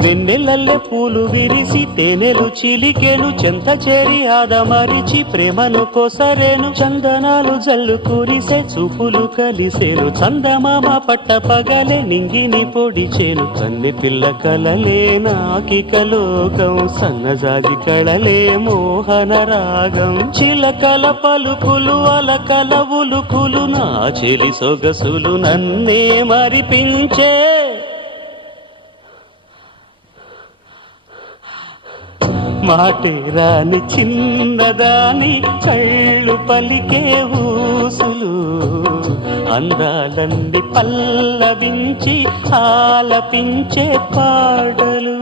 వెన్నెలల్లె పూలు విరిసి తేనెలు చిలికెను చెంత చేరి ఆదమరిచి ప్రేమను కొసరేను చందనాలు జల్లు కురిసే చూపులు కలిసేను చందమామ పట్ట పగలే నింగిని పొడిచేను కన్నె పిల్ల కలలే నాకిక లోకం సన్నజాజి కళలే మోహన రాగం చిలకల పలుకులు అలకల ఉలుకులు నా చెలి సొగసులు నన్నే మరిపించే మాటే రాని చిన్నదాని కళ్ళు పలికే ఊసులు అందాలన్నీ పల్లవించి ఆలపించే పాటలు